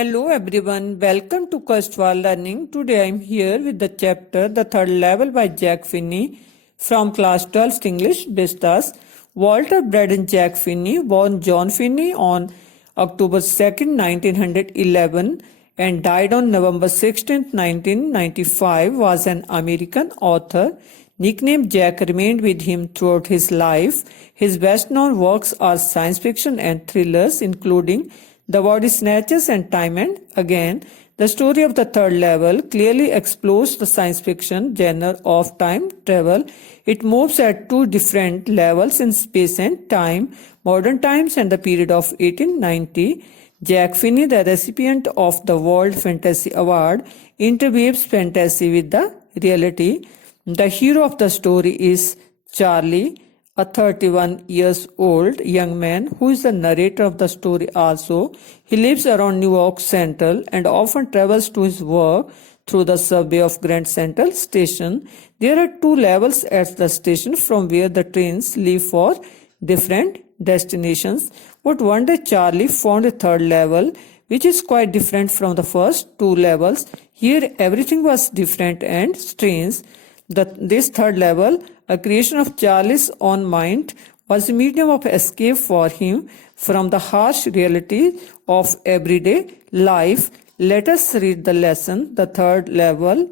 Hello everyone, welcome to Kostwal Learning. Today I am here with the chapter The Third Level by Jack Finney from class 12th English Vistas. Walter Braden Jack Finney, born John Finney on October 2nd, 1911 and died on November 16th, 1995, was an American author. Nickname Jack remained with him throughout his life. His best-known works are science fiction and thrillers, including The Body Snatchers and Time and Again. The story of The Third Level clearly explores the science fiction genre of time travel. It moves at two different levels in space and time, modern times and the period of 1890. Jack Finney, the recipient of the World Fantasy Award, interweaves fantasy with the reality. The hero of the story is Charlie, a 31 years old young man who is the narrator of the story also. He lives around New York Central and often travels to his work through the subway of Grand Central Station. There are two levels at the station from where the trains leave for different destinations. But one day Charlie found a third level which is quite different from the first two levels. Here everything was different and strange. This third level, a creation of Charlie's own mind, was a medium of escape for him from the harsh reality of everyday life. Let us read the lesson, the third level.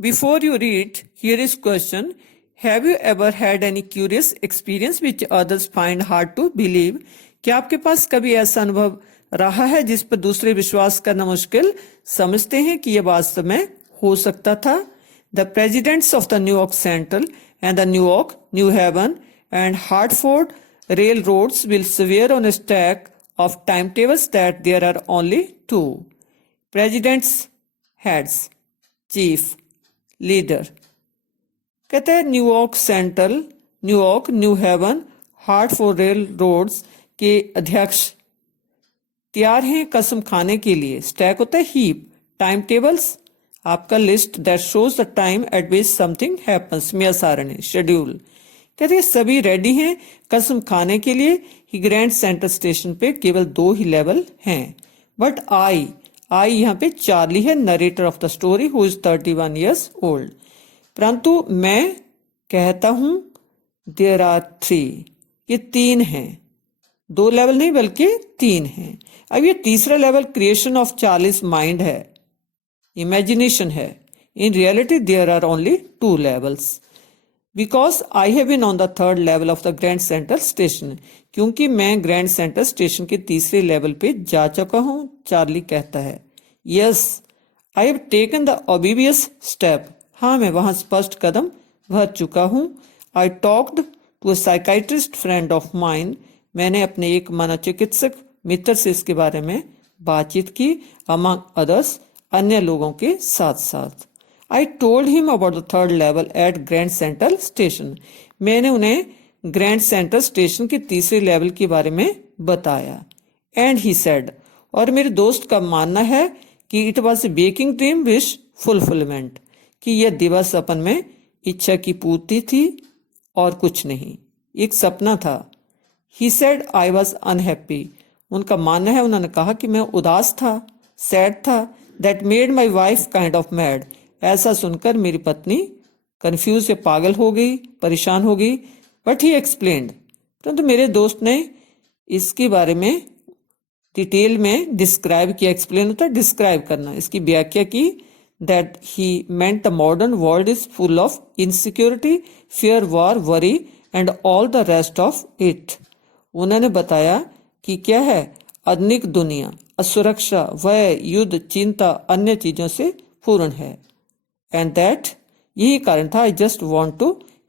Before you read, here is question. Have you ever had any curious experience which others find hard to believe? क्या आपके पास कभी ऐसा अनुभव रहा है जिस पर दूसरे विश्वास करना मुश्किल समझते हैं कि यह वास्तव में हो सकता था? The presidents of the New York Central and the New York, New Haven and Hartford railroads will swear on a stack of timetables that there are only two. Presidents, heads, chief, leader. कहते हैं New York Central, New York, New Haven, Hartford railroads के अध्यक्ष तैयार हैं कसम खाने के लिए. स्टैक होता है हीप. टाइम टेबल्स आपका list that shows the time at which something happens. मियां सारणी शेड्यूल. कहते हैं सभी रेडी हैं कसम खाने के लिए. ही ग्रैंड सेंटर स्टेशन पे केवल दो ही लेवल हैं. बट आई यहाँ पे चार्ली है, narrator of the story, who is 31 years old. परंतु मैं कहता हूं देयर आर 3. ये 3 हैं, 2 लेवल नहीं बल्कि 3 हैं. अब ये तीसरा level creation of Charlie's mind है, इमेजिनेशन है. In reality there are only 2 levels. Because I have been on the third level of the Grand Central station. क्योंकि मैं ग्रैंड सेंट्रल स्टेशन के तीसरे लेवल पे जा चुका हूं, चार्ली कहता है. Yes I have taken the obvious step. हाँ, मैं वहां स्पष्ट कदम भर चुका हूं. I talked to a psychiatrist friend of mine. मैंने अपने एक मनोचिकित्सक मित्र से इसके बारे में बातचीत की. अमंग अदर्स, अन्य लोगों के साथ साथ. I told him about the third level at Grand Central station. मैंने उन्हें ग्रैंड सेंट्रल स्टेशन के तीसरे लेवल के बारे में बताया. एंड ही सेड, और मेरे दोस्त का मानना है कि it was a baking dream wish fulfilment, कि यह दिवस अपन में इच्छा की पूर्ति थी और कुछ नहीं, एक सपना था. He said I was unhappy. उनका मानना है, उन्होंने कहा कि मैं उदास था, सैड था. That made my wife kind of mad. ऐसा सुनकर मेरी पत्नी कंफ्यूज या पागल हो गई, परेशान हो गई. बट ही एक्सप्लेन्ड, परंतु मेरे दोस्त ने इसके बारे में डिटेल में डिस्क्राइब किया. एक्सप्लेन होता है डिस्क्राइब करना, इसकी व्याख्या की. That he meant the modern world is full of insecurity, fear, war, worry and all the rest of it. उन्होंने बताया कि क्या है, आधुनिक दुनिया असुरक्षा, भय, युद्ध, चिंता, अन्य चीजों से पूर्ण है. एंड दैट, यही कारण था, I just want to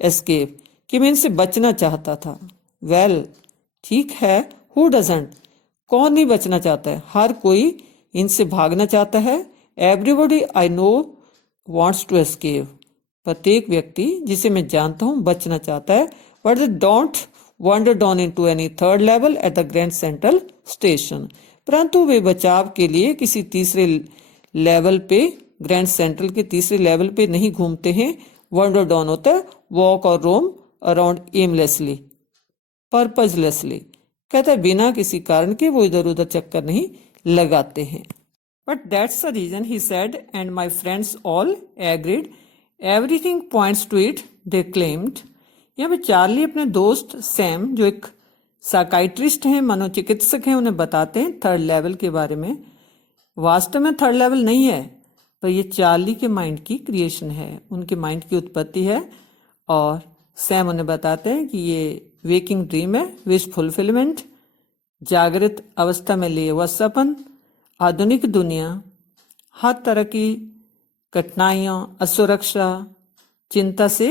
escape, कि मैं इनसे बचना चाहता था. वेल, ठीक है, हु डजंट, कौन नहीं बचना चाहता है, हर कोई इनसे भागना चाहता है. Everybody I know wants to escape. प्रत्येक व्यक्ति जिसे मैं जानता हूं बचना चाहता है. But they don't wander down into any third level at the Grand Central Station. परंतु वे बचाव के लिए किसी तीसरे लेवल पे, ग्रैंड सेंट्रल के तीसरे लेवल पे नहीं घूमते हैं. वंडर डाउन होता है वॉक और रोम अराउंड एमलेसली, पर्पजलेसली. कहता है बिना किसी कारण के वो इधर उधर चक्कर नहीं लगाते हैं। But that's the reason he said and my friends all agreed everything points to it they claimed. यहाँ पे चार्ली अपने दोस्त सैम जो एक साइकाइट्रिस्ट हैं, मनोचिकित्सक हैं, उन्हें बताते हैं थर्ड लेवल के बारे में। वास्तव में थर्ड लेवल नहीं है, पर ये चार्ली के माइंड की क्रिएशन है, उनके माइंड की उत्पत्ति है। और सैम उन्हें बताते हैं कि ये वेकिंग ड्रीम है, विश फुलफिलमेंट, जागृत अवस्था में लिए वह सपन। आधुनिक दुनिया हर तरह की कठिनाइयों, असुरक्षा, चिंता से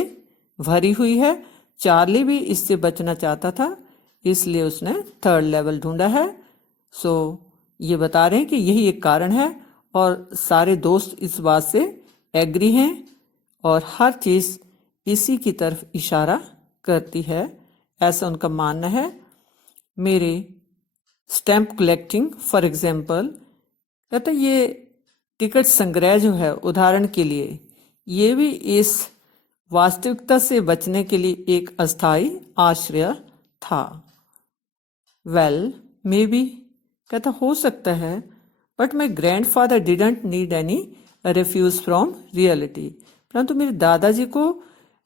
भरी हुई है। चार्ली भी इससे बचना चाहता था, इसलिए उसने थर्ड लेवल ढूंढा है। सो ये बता रहे हैं कि यही एक कारण है, और सारे दोस्त इस बात से एग्री हैं, और हर चीज़ इसी की तरफ इशारा करती है, ऐसा उनका मानना है। मेरे स्टैम्प कलेक्टिंग फॉर एग्जाम्पल, कहते ये टिकट संग्रह जो है, उदाहरण के लिए, ये भी इस वास्तविकता से बचने के लिए एक अस्थायी आश्रय था। वेल मे बी, कहता हो सकता है, but my grand father didn't need any refuse from reality. परंतु मेरे दादाजी को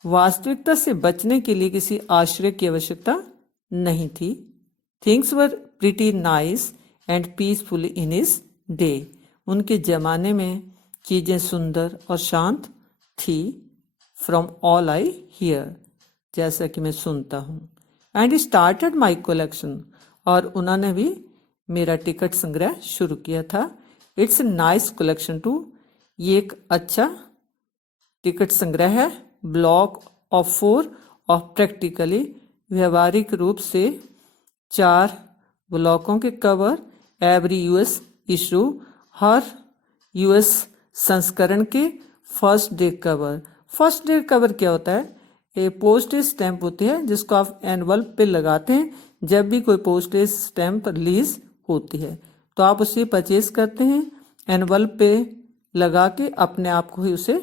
वास्तविकता से बचने के लिए किसी आश्रय की आवश्यकता नहीं थी। Things were pretty nice and peaceful in his day. उनके जमाने में चीजें सुंदर और शांत थी। फ्रॉम ऑल आई हियर, जैसा कि मैं सुनता हूँ। एंड स्टार्टेड माई कलेक्शन, और उन्होंने भी मेरा टिकट संग्रह शुरू किया था। It's a nice collection too, ये एक अच्छा टिकट संग्रह है। ब्लॉक ऑफ 4 ऑफ प्रैक्टिकली, व्यवहारिक रूप से 4 ब्लॉकों के कवर। एवरी यूएस इशू, हर यूएस संस्करण के first day cover. First day cover क्या होता है? ये पोस्टेज स्टैंप होती है जिसको आप एनवल्प पे लगाते हैं जब भी कोई पोस्टेज स्टैंप रिलीज होती है, तो आप उसे परचेज करते हैं, एनवल्प पे लगा के अपने आप को ही उसे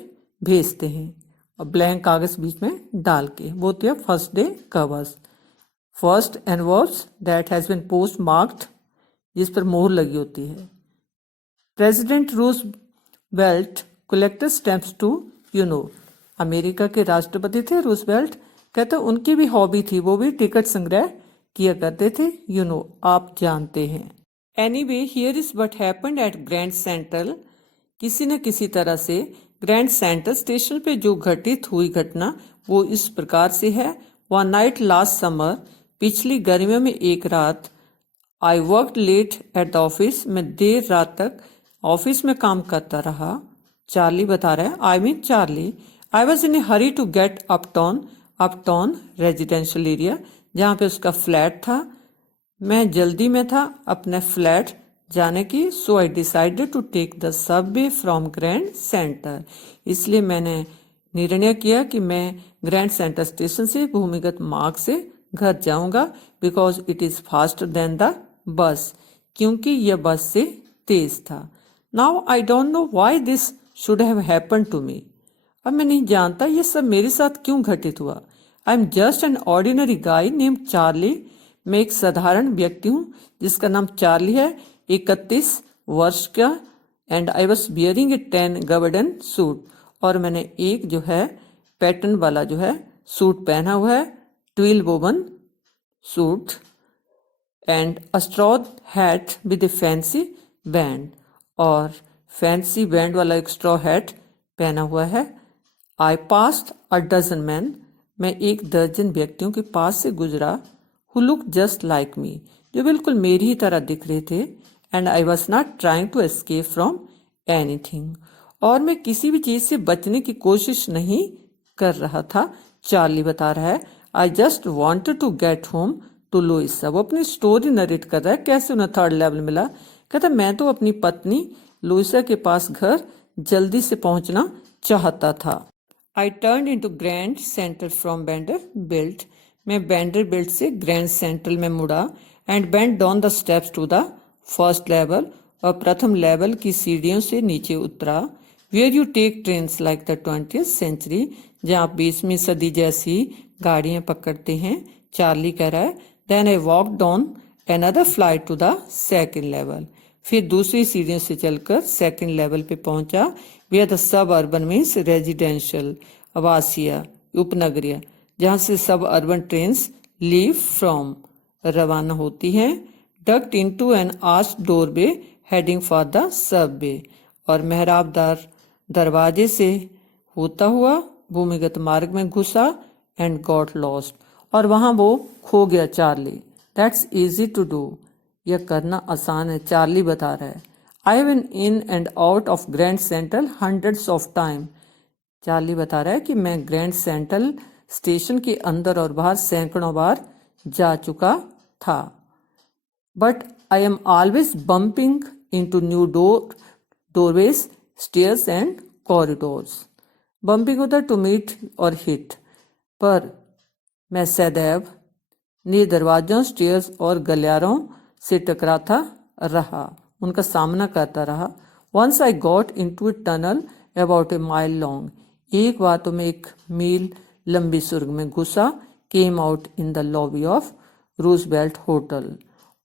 भेजते हैं, और ब्लैंक कागज बीच में डाल के। वो होती है first day covers. First envelopes that has been post marked, जिस पर मोहर लगी होती है। President Roosevelt collected stamps too America के राष्ट्रपति थे रूजवेल्ट, कहते उनकी भी हॉबी थी, वो भी टिकट संग्रह किया करते थे, आप जानते हैं। Anyway here is what happened at Grand central. किसी न किसी तरह से ग्रैंड सेंट्रल स्टेशन पे जो घटित हुई घटना वो इस प्रकार से है। वन नाइट लास्ट समर, पिछली गर्मियों में एक रात, I worked late at the office, मैं देर रात तक ऑफिस में काम करता रहा। चार्ली बता रहा है, I mean Charlie, I was in a hurry to get uptown residential area, जहाँ पे उसका फ्लैट था। मैं जल्दी में था अपने फ्लैट जाने की। So I decided to take the subway from Grand Central, इसलिए मैंने निर्णय किया कि मैं ग्रैंड सेंटर स्टेशन से भूमिगत मार्ग से घर जाऊंगा, because it is faster than the bus, क्योंकि यह बस से तेज था। Now I don't know why this should have happened to me. अब मैं नहीं जानता ये सब मेरे साथ क्यों घटित हुआ। I am just an ordinary guy name Charlie, मैं एक साधारण व्यक्ति हूँ जिसका नाम चार्ली है, 31 वर्ष का। And I was wearing a 10 gabardine suit, और मैंने एक जो है पैटर्न वाला जो है सूट पहना हुआ है, twill woven suit, and a straw hat with a fancy band, और फैंसी बैंड वाला एक स्ट्रॉ हैट पहना हुआ है। I passed a dozen man, मैं 1 दर्जन व्यक्तियों के पास से गुजरा, who look just like me, जो बिल्कुल मेरी ही तरह दिख रहे थे। And I was not trying to escape from anything, और मैं किसी भी चीज से बचने की कोशिश नहीं कर रहा था। चार्ली बता रहा है, I just wanted to get home to Luisa. वो अपनी स्टोरी नरेट कर रहा है कैसे उन्हें थर्ड लेवल मिला। कहता मैं तो अपनी पत्नी लुइसा के पास घर जल्दी से पहुंचना चाहता था। I turn into Grand Central from Vanderbilt, मैं बैंडर बिल्ट से ग्रैंड सेंट्रल में मुड़ा। And went down the steps to the first level, और प्रथम लेवल की सीढ़ियों से नीचे उतरा। Where you take trains like the 20th century, जहाँ आप 20वीं सदी जैसी गाड़ियां पकड़ते हैं, चार्ली कह रहा है। Then I walk down another flight to the second level, फिर दूसरी सीढ़ियों से चलकर सेकंड लेवल पे पहुंचा। वे the suburban means residential, आवासीय, उपनगरीय, जहां से सब अर्बन ट्रेन्स लीव फ्रॉम, रवाना होती हैं। Duct into an arch doorway heading for the Subway, और मेहराबदार दरवाजे से होता हुआ भूमिगत मार्ग में घुसा। एंड गॉट लॉस्ट, और वहां वो खो गया। Charlie, that's easy to do, यह करना आसान है, चार्ली बता रहा है। I have been in and out of Grand Central hundreds of time, Charlie बता रहा है कि मैं ग्रैंड सेंट्रल स्टेशन के अंदर और बाहर सैकड़ों बार जा चुका था। But I am always bumping into new doorways, stairs and corridors. Bumping होता है टू मीट और हिट, पर मैं सदैव नए दरवाजों, स्टेयर्स और गलियारों से टकराता रहा, उनका सामना करता रहा। Once I got into a tunnel about a mile long, एक बार तो मैं एक मील लंबी सुरंग में घुसा। Came out in the lobby of Roosevelt hotel,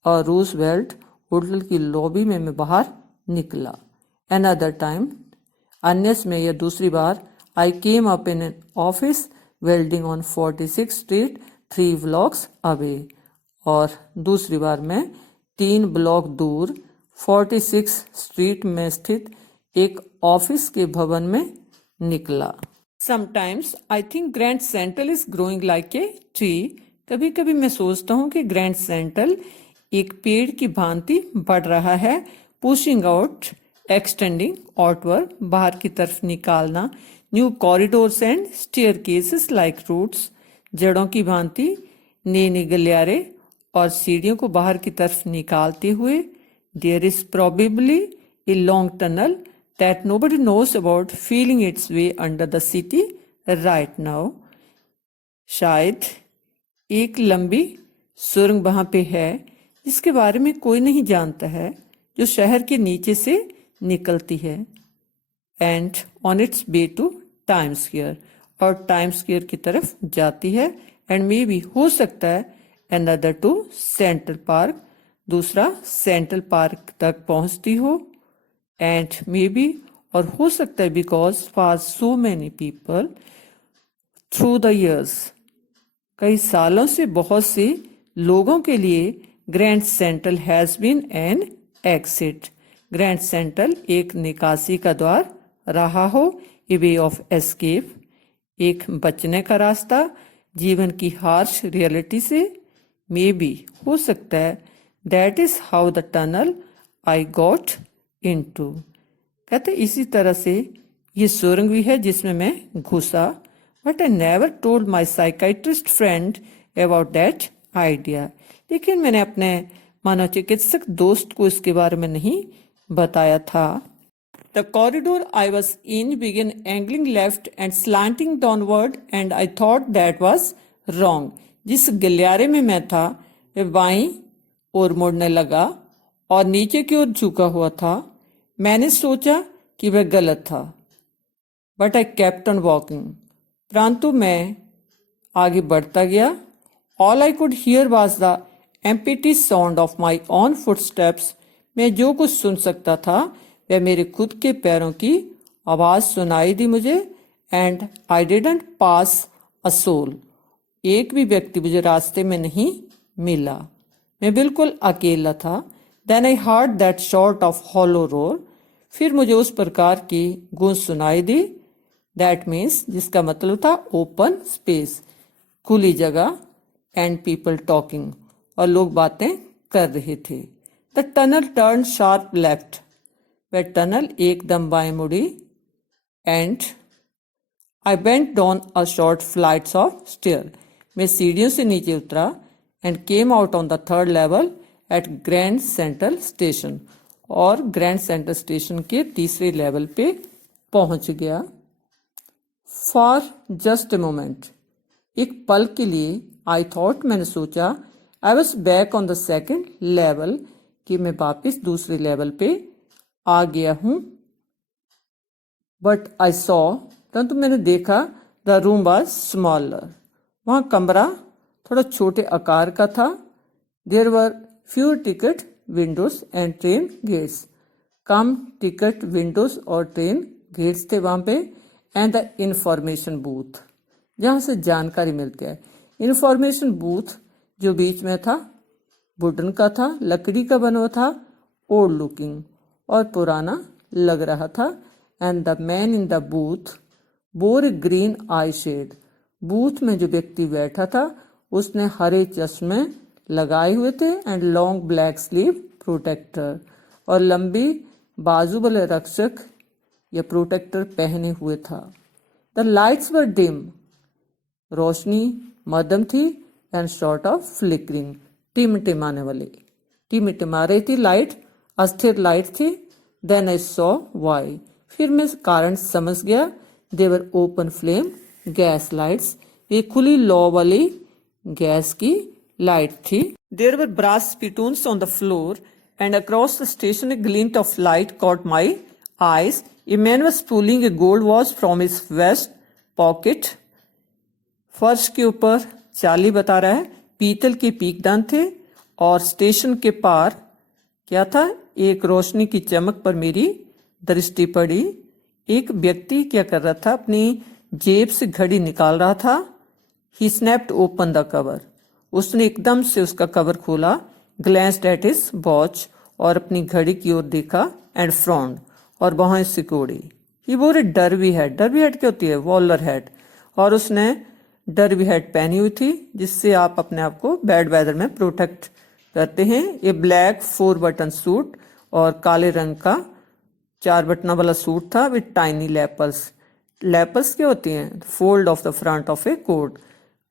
और रूजवेल्ट होटल की लॉबी में मैं बाहर निकला। अनदर टाइम, अन्य में यह दूसरी बार, I came up in an office building on 46 street 3 blocks away, और दूसरी बार मैं 3 ब्लॉक दूर 46 स्ट्रीट में स्थित एक ऑफिस के भवन में निकला। Sometimes I think grand central is growing like a tree, कभी कभी मैं सोचता हूँ कि ग्रैंड सेंट्रल एक पेड़ की भांति बढ़ रहा है। पुशिंग आउट, एक्सटेंडिंग आउटवर्ड, बाहर की तरफ निकालना। New corridors and staircases like roots, जड़ों की भांति नए नए गलियारे और सीढ़ियों को बाहर की तरफ निकालते हुए। There is probably a long tunnel that nobody knows about feeling its way under the city right now, शायद एक लंबी सुरंग वहां पे है जिसके बारे में कोई नहीं जानता है, जो शहर के नीचे से निकलती है। And on its way to Time Square, और टाइम स्क्वायर की तरफ जाती है। एंड मे बी, हो सकता है, अनदर टू सेंट्रल पार्क, दूसरा सेंट्रल पार्क तक पहुंचती हो। एंड मे बी, और हो सकता है, because for so many people through the years, कई सालों से बहुत से लोगों के लिए Grand Central has been an exit, Grand Central एक निकासी का द्वार रहा हो। ए वे ऑफ एस्केप, एक बचने का रास्ता जीवन की हार्श रियलिटी से। मे बी, हो सकता है, that is how the tunnel I got into, कहते इसी तरह से ये सुरंग भी है जिसमें मैं घुसा। But I never told my psychiatrist friend about that idea, लेकिन मैंने अपने मनोचिकित्सक दोस्त को इसके बारे में नहीं बताया था। The corridor I was in began angling left and slanting downward and I thought that was wrong. जिस गलियारे में मैं था वह बाईं ओर मुड़ने लगा और नीचे की ओर झुका हुआ था। मैंने सोचा कि वह गलत था। But I kept on walking. परंतु मैं आगे बढ़ता गया। All I could hear was the empty sound of my own footsteps. मैं जो कुछ सुन सकता था वह मेरे खुद के पैरों की आवाज सुनाई दी मुझे। And I didn't pass a soul, एक भी व्यक्ति मुझे रास्ते में नहीं मिला, मैं बिल्कुल अकेला था। Then I heard that sort of hollow roar, फिर मुझे उस प्रकार की गूंज सुनाई दी। दैट मीन्स, जिसका मतलब था ओपन स्पेस, खुली जगह। एंड पीपल टॉकिंग, और लोग बातें कर रहे थे। The tunnel turn sharp left, वह टनल एकदम बाएं मुड़ी। And I went down a short flights of stair, मैं सीढ़ियों से नीचे उतरा। And came out on the third level at Grand Central station, और ग्रैंड सेंट्रल स्टेशन के तीसरे लेवल पे पहुंच गया। फॉर जस्ट ए मोमेंट, एक पल के लिए, आई थॉट, मैंने सोचा, I was back on the second level, कि मैं वापिस दूसरे लेवल पे आ गया हूं। बट आई सॉ, परंतु मैंने देखा, द रूम वाज स्मॉलर, वहां कमरा थोड़ा छोटे आकार का था। There were few ticket windows and train gates. कम टिकट विंडोज और ट्रेन गेट्स थे वहाँ पे। एंड द इंफॉर्मेशन बूथ, जहाँ से जानकारी मिलती है। इंफॉर्मेशन बूथ जो बीच में था वुडन का था, लकड़ी का बना हुआ था, ओल्ड लुकिंग और पुराना लग रहा था। And the man in the booth wore a green eyeshade, booth में जो व्यक्ति बैठा था उसने हरे चश्मे लगाए हुए थे and long black sleeve protector, और लंबी बाजू वाले रक्षक या प्रोटेक्टर पहने हुए था। द लाइट्स वर डिम, रोशनी मध्यम थी, एंड शॉर्ट ऑफ फ्लिकरिंग, टिमटिमाने वाली, टिमटिमा रही थी लाइट, अस्थिर लाइट थी। देन आई सॉ वाई, फिर मैं कारण समझ गया। There were open flame gas lights, ये खुली लौ वाली गैस की लाइट थी। There were brass spittoons on the floor and across the station a glint of light caught my eyes. A man was pulling a gold watch from his vest pocket. फर्श के ऊपर चाली बता रहा है, पीतल के पीकदान थे और स्टेशन के पार क्या था, एक रोशनी की चमक पर मेरी दृष्टि पड़ी। एक व्यक्ति क्या कर रहा था, अपनी जेब से घड़ी निकाल रहा था। ही स्नैप्ड ओपन द कवर, उसने एकदम से उसका कवर खोला। ग्लैंस्ड एट हिज वॉच, और अपनी घड़ी की ओर देखा। एंड फ्रॉन्ड, और वहां सिकोड़ी। ही वोर ए डर्बी हैट, डर्बी हैट क्या होती है, वॉलर हैट, और उसने डर्बी हैट पहनी हुई थी जिससे आप अपने आप को बैड वेदर में प्रोटेक्ट करते हैं। ये ब्लैक 4 बटन सूट और काले रंग का 4 बटना वाला सूट था विद टाइनी लैपल्स। लैपल्स क्या होती हैं, fold of the front of a coat,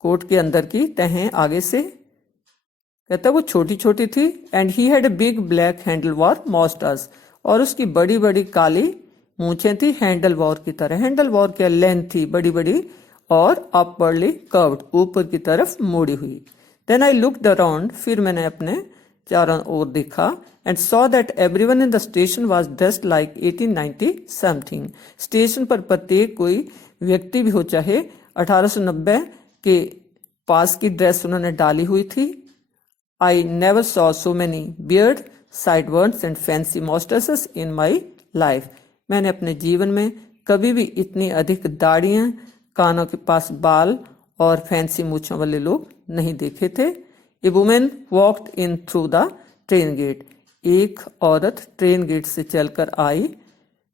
coat के अंदर की तहें आगे से, कहता है वो छोटी छोटी थी। And he had a big black handlebar moustaches, और उसकी बड़ी बड़ी काली मूछें थी हैंडल वॉर की तरह। हैंडल वॉर क्या, लेंथ थी बड़ी बड़ी और अपवर्डली कर्व्ड, ऊपर की तरफ मुड़ी हुई। देन आई लुक्ड अराउंड, फिर मैंने अपने चारों ओर देखा। And saw that everyone in the station was dressed like 1890 something. Station पर प्रत्येक कोई व्यक्ति भी हो चाहे 1890 के पास की ड्रेस उन्होंने डाली हुई थी। I never saw so many beard sideburns and fancy moustaches in my life. मैंने अपने जीवन में कभी भी इतनी अधिक दाढ़ियां, कानों के पास बाल और फैंसी मूछों वाले लोग नहीं देखे थे। A woman walked in through the train gate, एक औरत ट्रेन गेट से चलकर आई।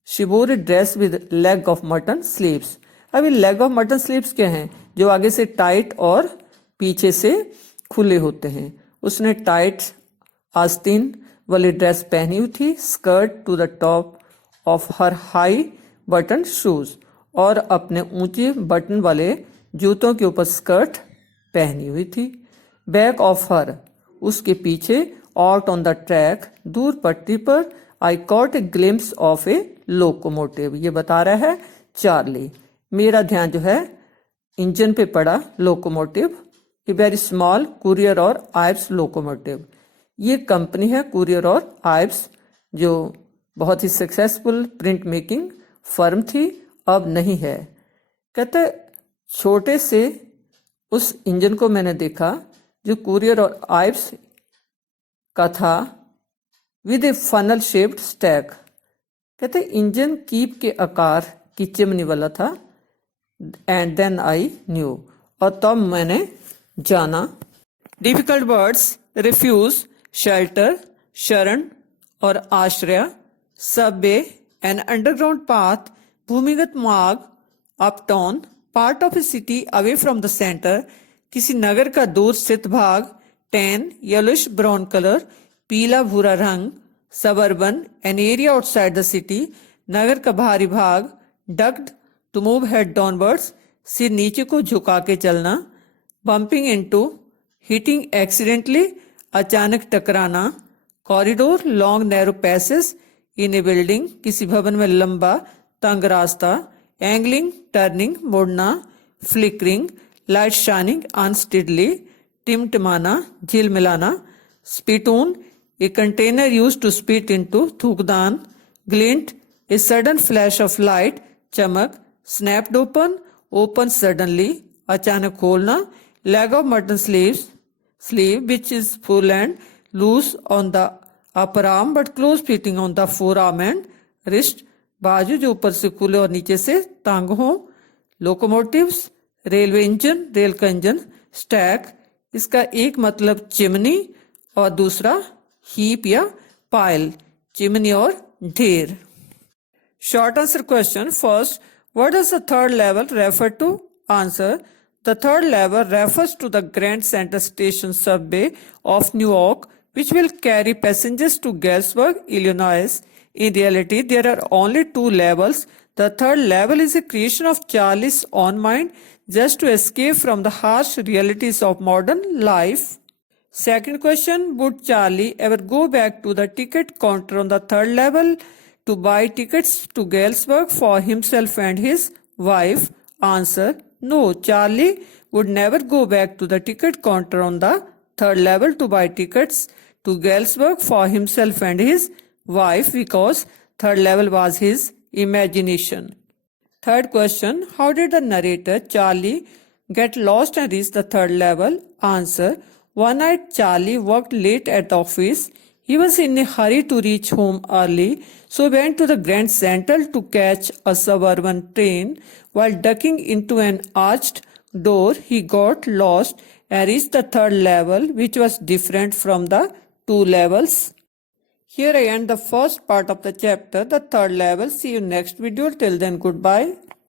She wore a dress with leg of mutton sleeves. अभी लेग ऑफ मटन स्लीव्स क्या हैं, जो आगे से टाइट और पीछे से खुले होते हैं। उसने टाइट आस्तीन वाली ड्रेस पहनी हुई थी, skirt to the top of her high button shoes, और अपने ऊंचे बटन वाले जूतों के ऊपर स्कर्ट पहनी हुई थी। बैक ऑफ हर, उसके पीछे, आउट ऑन द ट्रैक, दूर पट्टी पर, I caught a glimpse of a locomotive, ये बता रहा है चार्ली। मेरा ध्यान जो है इंजन पे पड़ा, locomotive, a very small courier और आइब्स लोकोमोटिव। ये कंपनी है कुरियर और आइब्स, जो बहुत ही सक्सेसफुल प्रिंट मेकिंग फर्म थी, अब नहीं है। कहते छोटे से उस इंजन को मैंने देखा जो कुरियर और आइब्स का था, with A funnel shaped stack. कहते इंजन कीप के आकार की चिमनी वाला था। एंड देन आई न्यू, और तब मैंने जाना। डिफिकल्ट वर्ड्स, रिफ्यूज, शेल्टर, शरण और आश्रय, सबवे, एन अंडरग्राउंड पाथ, भूमिगत मार्ग, uptown, part of A city away from the centre, किसी नगर का दूर स्थित भाग, टैन, येलोइश ब्राउन कलर, पीला भूरा रंग, suburban, an area outside the city, नगर का बाहरी भाग, ducked, to move head downwards, सिर नीचे को झुका के चलना, बम्पिंग इनटू, हिटिंग एक्सीडेंटली, अचानक टकराना, corridor, long narrow passage in a building, किसी भवन में लंबा तंग रास्ता, एंगलिंग, टर्निंग, मुड़ना, फ्लिकरिंग, लाइट शाइनिंग अनस्टेडली, टिमटिमाना, झिलमिलाना, spittoon, a container used to spit into, थूकदान, glint, a sudden flash of light, चमक, स्नैप्ड ओपन, ओपन सडनली, अचानक खोलना, leg of mutton sleeve which is full and loose on the upper arm but close fitting on the forearm and wrist, बाजू जो ऊपर से खुले और नीचे से तंग हो, लोकोमोटिव्स, रेलवे इंजन, रेल का इंजन, स्टैक, इसका एक मतलब चिमनी और दूसरा हीप या पाइल, चिमनी और ढेर. Short answer question. First, what does the third level refer to? Answer. The third level refers to the Grand Central Station subway of New York, which will carry passengers to Galesburg, Illinois. In reality, there are only two levels. The third level is a creation of Charlie's own mind just to escape from the harsh realities of modern life. Second question, would Charlie ever go back to the ticket counter on the third level to buy tickets to Galesburg for himself and his wife? Answer, no, Charlie would never go back to the ticket counter on the third level to buy tickets to Galesburg for himself and his wife because third level was his imagination. Third question, how did the narrator Charlie get lost and reach the third level? Answer, one night Charlie worked late at the office. He was in a hurry to reach home early, so went to the Grand Central to catch a suburban train. While ducking into an arched door, he got lost and reached the third level, which was different from the two levels. Here I end the first part of the chapter, the third level. See you next video. Till then, goodbye.